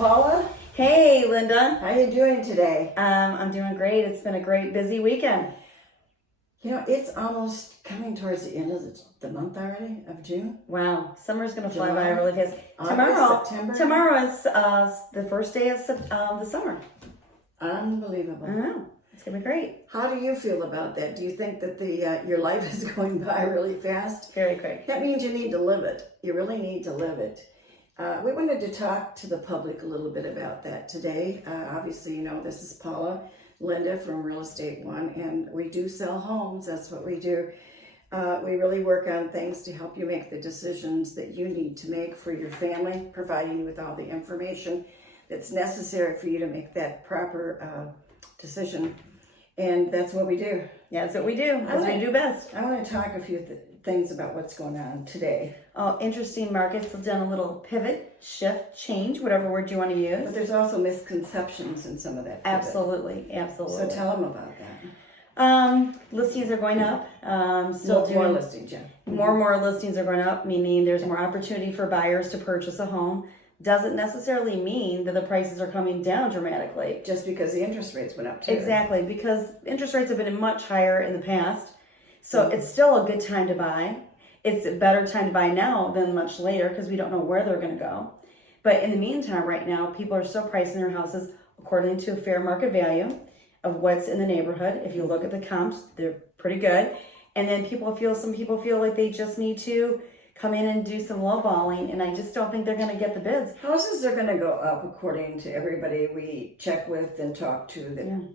Paula. Hey, Linda. How you doing today? I'm doing great. It's been a great, busy weekend. You know, it's almost coming towards the end of the month already, of June. Wow, summer's going to fly July, by really fast. August, September. Tomorrow is the first day of the summer. Unbelievable. I know. It's going to be great. How do you feel about that? Do you think that your life is going by really fast? Very quick. That means you need to live it. You really need to live it. We wanted to talk to the public a little bit about that today. Obviously, you know, this is Paula, Linda from Real Estate One, and we do sell homes. That's what we do. We really work on things to help you make the decisions that you need to make for your family, providing you with all the information that's necessary for you to make that proper decision. And that's what we do. Yeah, that's what we do. That's what we do best. I want to talk a few things about what's going on today. Interesting markets have done a little pivot, shift, change, whatever word you want to use. But there's also misconceptions in some of that. Absolutely, absolutely. So tell them about that. Listings are going up. More listings, yeah. More and more listings are going up, meaning there's more opportunity for buyers to purchase a home. Doesn't necessarily mean that the prices are coming down dramatically. Just because the interest rates went up too. Exactly, because interest rates have been much higher in the past. So it's still a good time to buy. It's a better time to buy now than much later because we don't know where they're going to go. But in the meantime, right now, people are still pricing their houses according to a fair market value of what's in the neighborhood. If you look at the comps, they're pretty good. And then some people feel like they just need to come in and do some lowballing, and I just don't think they're going to get the bids. Houses are going to go up according to everybody we check with and talk to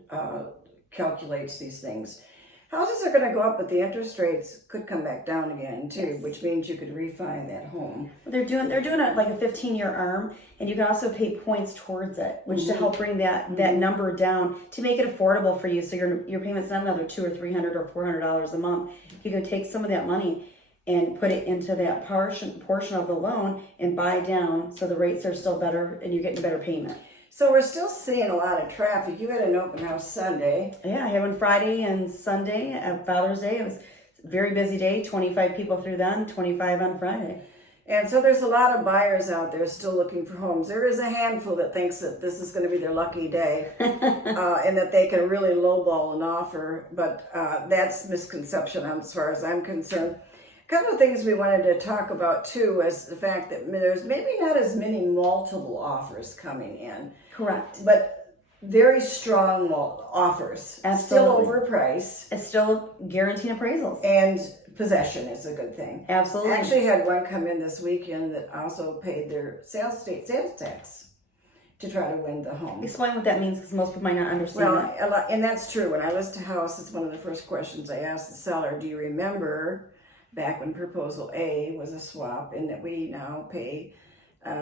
that calculates these things. Houses are going to go up, but the interest rates could come back down again too, which means you could refi that home. They're doing it like a 15-year arm, and you can also pay points towards it, which to help bring that number down to make it affordable for you. So your payment's not another $200 or $300 or $400 a month. You can take some of that money and put it into that portion of the loan and buy down, so the rates are still better and you're getting a better payment. So we're still seeing a lot of traffic. You had an open house Sunday. Yeah, I had one Friday and Sunday at Father's Day. It was a very busy day. 25 people through then, 25 on Friday. And so there's a lot of buyers out there still looking for homes. There is a handful that thinks that this is going to be their lucky day and that they can really lowball an offer. But that's misconception as far as I'm concerned. A couple of things we wanted to talk about too was the fact that there's maybe not as many multiple offers coming in. Correct. But very strong offers. Absolutely. Still overpriced. It's still guaranteed appraisals. And possession is a good thing. Absolutely. I actually had one come in this weekend that also paid their sales tax to try to win the home. Explain what that means, because most people might not understand that. And that's true. When I list a house, it's one of the first questions I ask the seller. Do you remember back when proposal A was a swap and that we now pay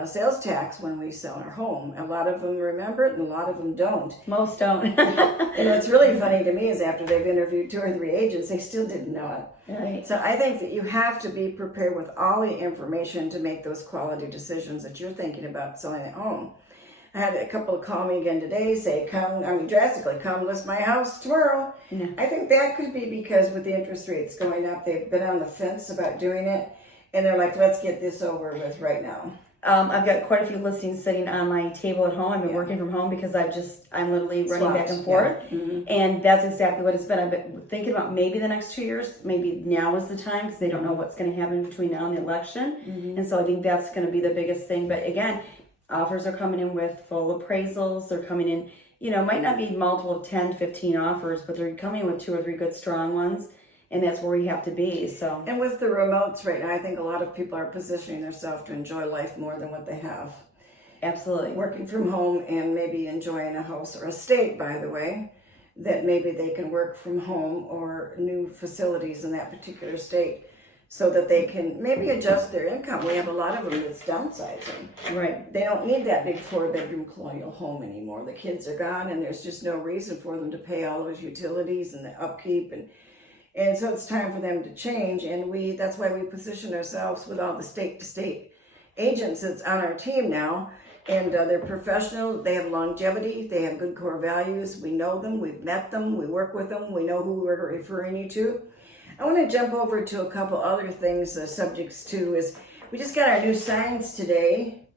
sales tax when we sell our home? A lot of them remember it and a lot of them don't. Most don't. And what's really funny to me is after they've interviewed 2 or 3 agents, they still didn't know it. Right. So I think that you have to be prepared with all the information to make those quality decisions that you're thinking about selling a home. I had a couple call me again today, say, drastically, come list my house tomorrow. Yeah. I think that could be because with the interest rates going up, they've been on the fence about doing it. And they're like, let's get this over with right now. I've got quite a few listings sitting on my table at home. I've been working from home because I'm literally running back and forth. Yeah. Mm-hmm. And that's exactly what it's been. I've been thinking about maybe the next 2 years, maybe now is the time because they don't know what's going to happen between now and the election. Mm-hmm. And so I think that's going to be the biggest thing. But again, offers are coming in with full appraisals. They're coming in, might not be multiple of 10, 15 offers, but they're coming in with 2 or 3 good strong ones. And that's where we have to be. So. And with the remotes right now, I think a lot of people are positioning themselves to enjoy life more than what they have. Absolutely. Working from home and maybe enjoying a house or a state, by the way, that maybe they can work from home or new facilities in that particular state so that they can maybe adjust their income. We have a lot of them that's downsizing. Right. They don't need that big 4-bedroom colonial home anymore. The kids are gone and there's just no reason for them to pay all those utilities and the upkeep and so it's time for them to change, and that's why we position ourselves with all the state-to-state agents that's on our team now, and they're professional, they have longevity, they have good core values, we know them, we've met them, we work with them, we know who we're referring you to. I want to jump over to a couple other things, subjects too, is we just got our new signs today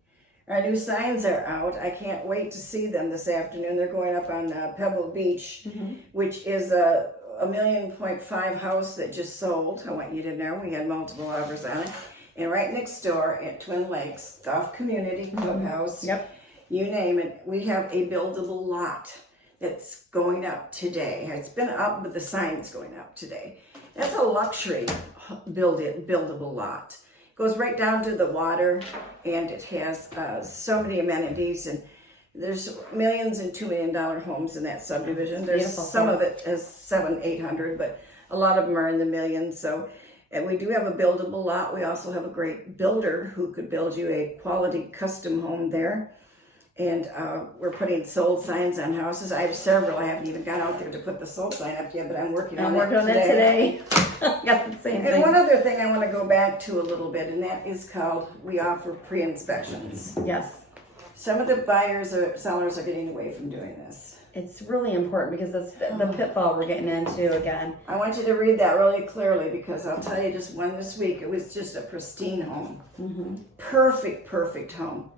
Our new signs are out. I can't wait to see them this afternoon. They're going up on Pebble Beach, which is a $1.5 million house that just sold. I want you to know we had multiple offers on it. And right next door at Twin Lakes, Golf Community Clubhouse, you name it, we have a buildable lot that's going up today. It's been up, but the sign's going up today. That's a luxury buildable lot. Goes right down to the water, and it has so many amenities, and there's millions and $2 million homes in that subdivision. There's Beautiful. some of it as 700-800, but a lot of them are in the millions. So, and we do have a buildable lot. We also have a great builder who could build you a quality custom home there. And we're putting sold signs on houses. I have several. I haven't even got out there to put the sold sign up yet, but I'm working on it today. Got the same And thing. one other thing I want to go back to a little bit, and that is called, we offer pre-inspections. Yes. Some of the buyers or sellers are getting away from doing this. It's really important because that's the pitfall we're getting into again. I want you to read that really clearly, because I'll tell you just one this week. It was just a pristine home. Perfect home.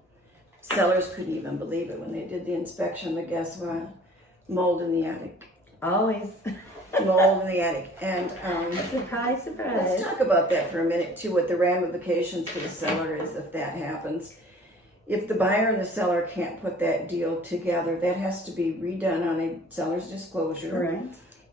Sellers couldn't even believe it when they did the inspection, but guess what? Mold in the attic. Always. Mold in the attic. And Surprise, surprise. let's talk about that for a minute too, what the ramifications for the seller is if that happens. If the buyer and the seller can't put that deal together, that has to be redone on a seller's disclosure. Right.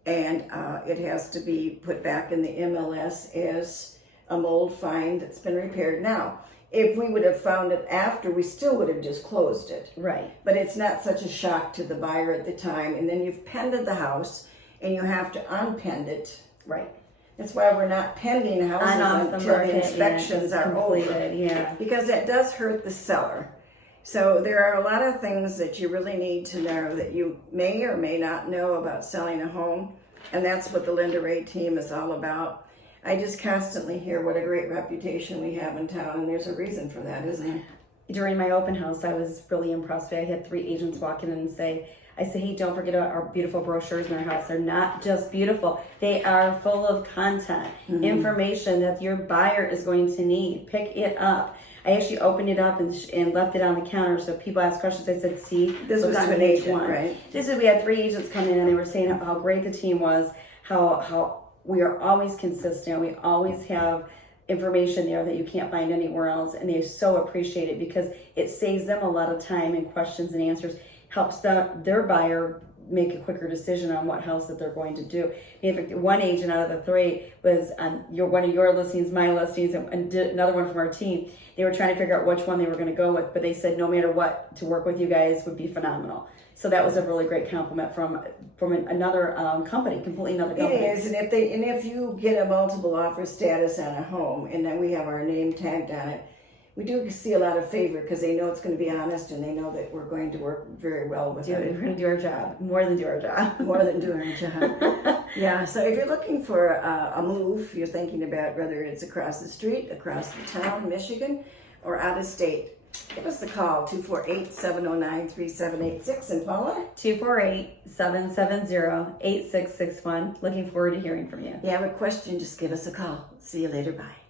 And it has to be put back in the MLS as a mold find that's been repaired. Now, if we would have found it after, we still would have just closed it. Right. But it's not such a shock to the buyer at the time. And then you've pended the house, and you have to unpend it. Right. That's why we're not pending houses until the inspections are completed. over. Because that does hurt the seller. So there are a lot of things that you really need to know that you may or may not know about selling a home. And that's what the Linda Rea Team is all about. I just constantly hear what a great reputation we have in town, and there's a reason for that, isn't there? During my open house, I was really impressed. I had 3 agents walk in and say, hey, don't forget about our beautiful brochures in our house. They're not just beautiful. They are full of content, information that your buyer is going to need. Pick it up. I actually opened it up and left it on the counter, so people ask questions. I said, see, This was on to an page agent, 1. right? This is, we had 3 agents come in, and they were saying how great the team was, how we are always consistent. We always have information there that you can't find anywhere else, and they so appreciate it because it saves them a lot of time and questions and answers, helps their buyer make a quicker decision on what house that they're going to do. If one agent out of the 3 was on one of your listings, my listings, and did another one from our team, they were trying to figure out which one they were going to go with, but they said no matter what, to work with you guys would be phenomenal. So that was a really great compliment from another company, completely another company. It is, and if you get a multiple offer status on a home, and then we have our name tagged on it, we do see a lot of favor because they know it's going to be honest, and they know that we're going to work very well with it. We're going to do our job, more than do our job. More than doing our job. Yeah, so if you're looking for a move, you're thinking about whether it's across the street, across the town, Michigan, or out of state, give us a call, 248-709-3786. And Paula? 248-770-8661. Looking forward to hearing from you. If you have a question, just give us a call. See you later. Bye.